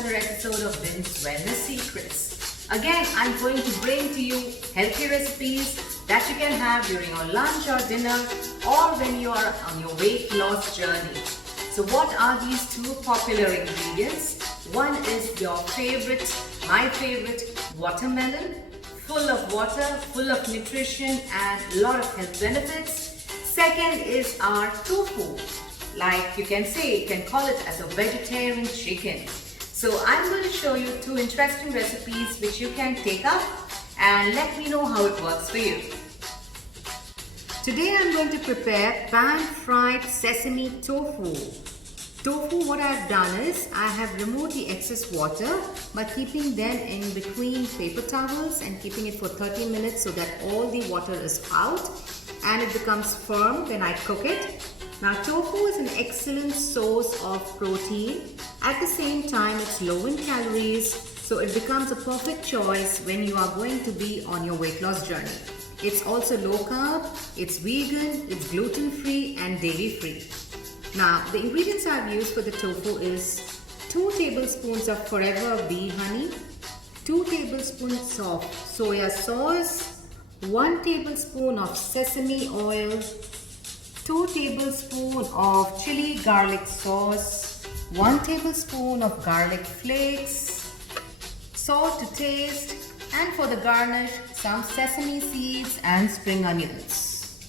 another episode of Bin's Wellness Secrets. Again, I'm going to bring to you healthy recipes that you can have during your lunch or dinner or when you are on your weight loss journey. So what are these two popular ingredients? One is your favorite, my favorite, watermelon, full of water, full of nutrition and a lot of health benefits. Second is our tofu. Like you can say, you can call it as a vegetarian chicken. So I'm going to show you two interesting recipes which you can take up and let me know how it works for you. Today I'm going to prepare pan-fried sesame tofu. Tofu, what I've done is I have removed the excess water by keeping them in between paper towels and keeping it for 30 minutes so that all the water is out and it becomes firm when I cook it. Now tofu is an excellent source of protein. At the same time, it's low in calories, so it becomes a perfect choice when you are going to be on your weight loss journey. It's also low carb, it's vegan, it's gluten free and dairy free. Now the ingredients I've used for the tofu is 2 tablespoons of Forever Bee honey, 2 tablespoons of soya sauce, 1 tablespoon of sesame oil, 2 tablespoons of chili garlic sauce, 1 tablespoon of garlic flakes, salt to taste, and for the garnish, some sesame seeds and spring onions.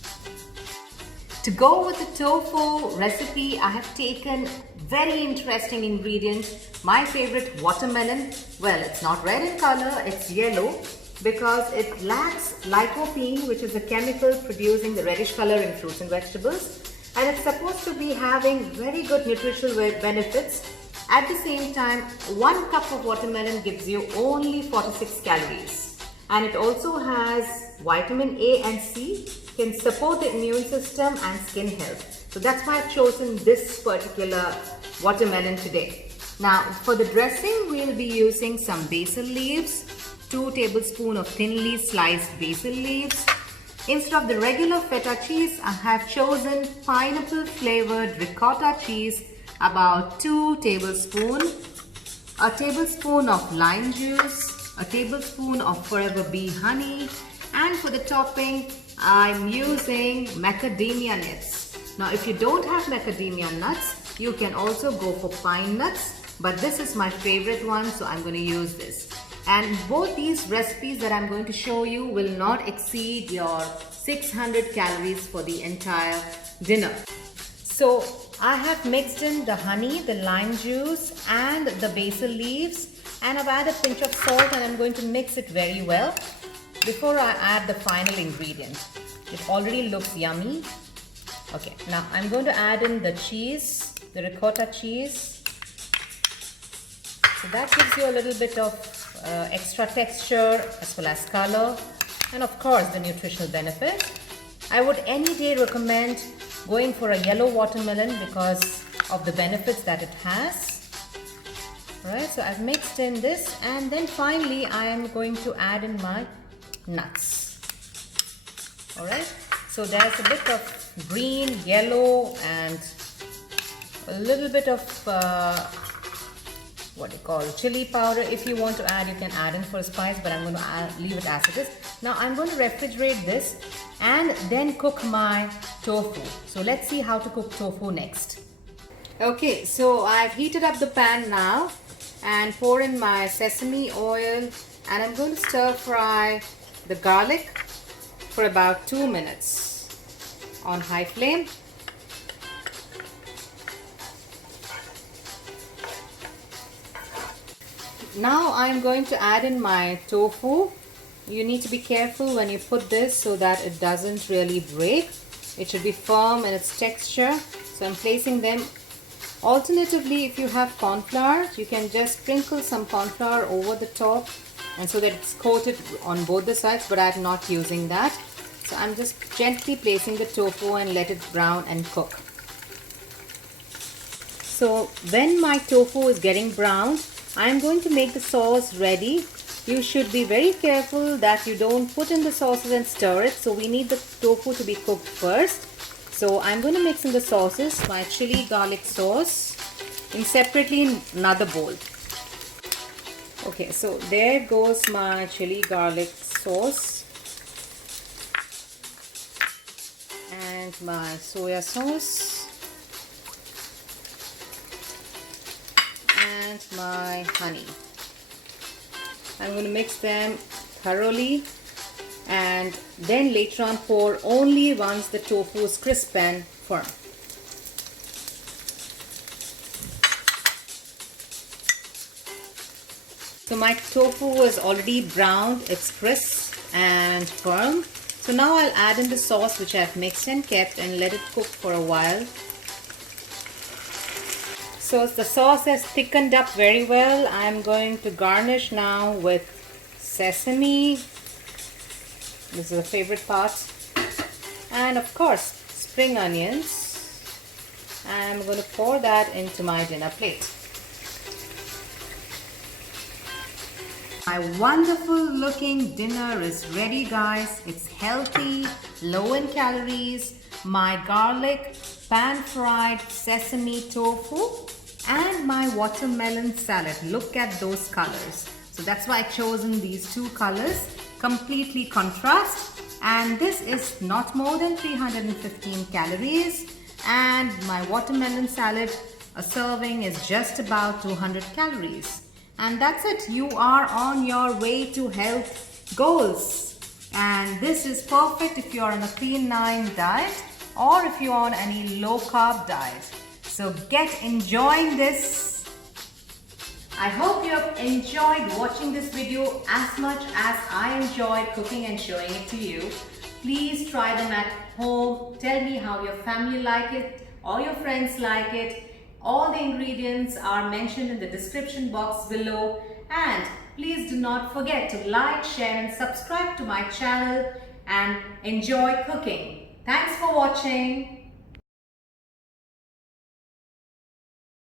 To go with the tofu recipe, I have taken very interesting ingredient, my favorite watermelon. Well, it's not red in color, it's yellow, because it lacks lycopene, which is a chemical producing the reddish color in fruits and vegetables, and it's supposed to be having very good nutritional benefits. At the same time, 1 cup of watermelon gives you only 46 calories, and it also has vitamin A and C, can support the immune system and skin health. So that's why I've chosen this particular watermelon today. Now for the dressing, we'll be using some basil leaves, 2 tablespoons of thinly sliced basil leaves. Instead of the regular feta cheese, I have chosen pineapple flavored ricotta cheese, about 2 tablespoons, a tablespoon of lime juice, a tablespoon of Forever Bee honey, and for the topping, I'm using macadamia nuts. Now if you don't have macadamia nuts, you can also go for pine nuts, but this is my favorite one, so I'm going to use this. And both these recipes that I'm going to show you will not exceed your 600 calories for the entire dinner. So I have mixed in the honey, the lime juice and the basil leaves, and I've added a pinch of salt and I'm going to mix it very well before I add the final ingredient. It already looks yummy. Okay, now I'm going to add in the cheese, the ricotta cheese. So that gives you a little bit of extra texture as well as color, and of course the nutritional benefit. I would any day recommend going for a yellow watermelon because of the benefits that it has. Alright, so I've mixed in this, and then finally I am going to add in my nuts. Alright, so there's a bit of green, yellow and a little bit of what you call chili powder. If you want to add, you can add in for a spice, but I'm going to leave it as it is. Now I'm going to refrigerate this and then cook my tofu. So let's see how to cook tofu next. Okay, so I've heated up the pan now and pour in my sesame oil, and I'm going to stir fry the garlic for about 2 minutes on high flame. Now I'm going to add in my tofu. You need to be careful when you put this so that it doesn't really break. It should be firm in its texture. So I'm placing them. Alternatively, if you have corn flour, you can just sprinkle some corn flour over the top, and so that it's coated on both the sides, but I'm not using that. So I'm just gently placing the tofu and let it brown and cook. So when my tofu is getting brown, I'm going to make the sauce ready. You should be very careful that you don't put in the sauces and stir it. So we need the tofu to be cooked first. So I'm going to mix in the sauces, my chili garlic sauce, separately in another bowl. Okay, so there goes my chili garlic sauce and my soya sauce and my honey. I'm going to mix them thoroughly and then later on pour only once the tofu is crisp and firm. So my tofu is already browned, it's crisp and firm. So now I'll add in the sauce which I've mixed and kept and let it cook for a while. So the sauce has thickened up very well. I'm going to garnish now with sesame. This is a favorite part. And of course, spring onions. I'm going to pour that into my dinner plate. My wonderful looking dinner is ready, guys. It's healthy, low in calories. My garlic pan fried sesame tofu and my watermelon salad. Look at those colors. So that's why I've chosen these two colors. Completely contrast. And this is not more than 315 calories. And my watermelon salad, a serving is just about 200 calories. And that's it. You are on your way to health goals. And this is perfect if you're on a clean 9 diet or if you're on any low carb diet. So get enjoying this. I hope you have enjoyed watching this video as much as I enjoyed cooking and showing it to you. Please try them at home. Tell me how your family like it or your friends like it. All the ingredients are mentioned in the description box below, and please do not forget to like, share and subscribe to my channel and enjoy cooking. Thanks for watching.